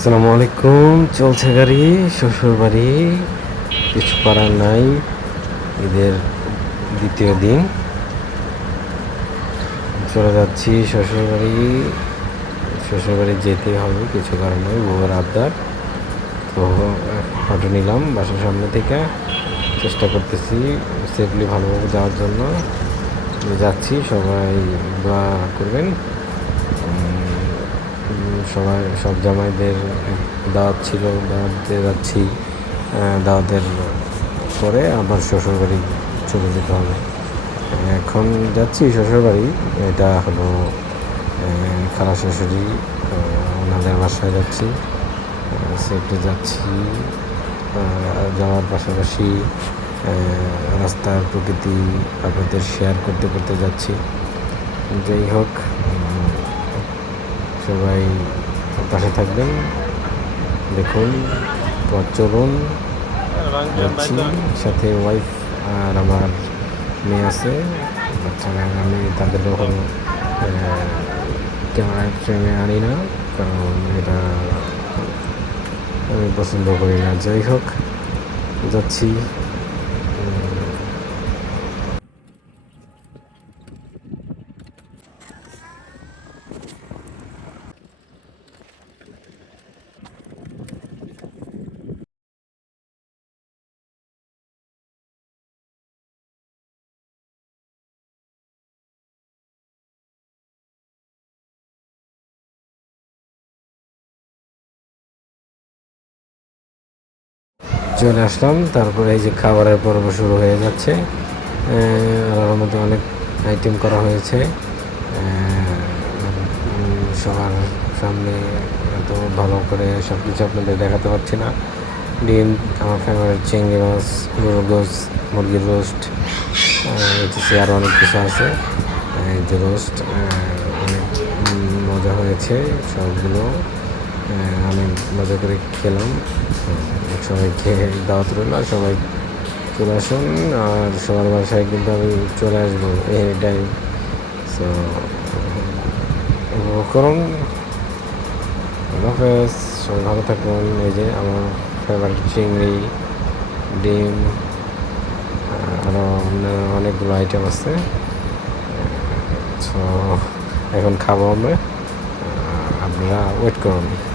আসসালামু আলাইকুম। চলছে গাড়ি, শ্বশুর বাড়ি। কিছু করার নাই। ঈদের দ্বিতীয় দিন। চলে যাচ্ছি শ্বশুর বাড়ি। শ্বশুর বাড়ি যেতে হবে, কিছু করার নাই, বউয়ের আবদার। তো ফটো নিলাম বাসার সামনে থেকে। চেষ্টা করতেছি সেফলি ভালোভাবে যাওয়ার জন্য। যাচ্ছি, সবাই দোয়া করবেন। সবাই সব জামাইদের দাওয়াত ছিল দাওয়াতে যাচ্ছি। দাওয়াতের পরে আবার শ্বশুর বাড়ি চলে যেতে হবে। এখন যাচ্ছি শ্বশুর বাড়ি এটা হলো খালা আহ, ওনাদের বাসায় যাচ্ছি। সেফটি যাচ্ছি যাওয়ার পাশাপাশি রাস্তার প্রকৃতি আপনাদের শেয়ার করতে করতে যাচ্ছি। যাই হোক সবাই পাশে থাকবেন। দেখুন চলুন। সাথে ওয়াইফ আর আমার মেয়ে আছে। বাচ্চারা আমি তাদের কখনো ক্যামেরায় ফ্রেমে আনি না, কারণ এটা আমি পছন্দ করি না। যাই হোক, যাচ্ছি। চলে আসলাম। তারপরে এই যে খাবারের পর্ব শুরু হয়ে যাচ্ছে। আল্লাহর মধ্যে অনেক আইটেম করা হয়েছে। সবার সামনে এত ভালো করে সব কিছু আপনাদের দেখাতে পারছি না। ডিম, আমার ফেভারিট চিংড়ি মাছ, গরুর গোস মুরগির রোস্ট এটিসি আরও অনেক কিছু আছে। যে রোস্ট অনেক মজা হয়েছে সবগুলো। মজা করে খেলাম। আহ, খেয়ে দাওয়াত রইল আর সবাই চলে আসুন আর সবার বাসায় কিন্তু আমি চলে আসব এনি টাইম সো উপভোগ করুন। হাফেজ সবাই ভালো থাকুন। এই যে আমার ফেভারিট চিংড়ি ডিম আরও অনেকগুলো আইটেম আছে। সো এখন খাব আমরা। আপনারা ওয়েট করুন।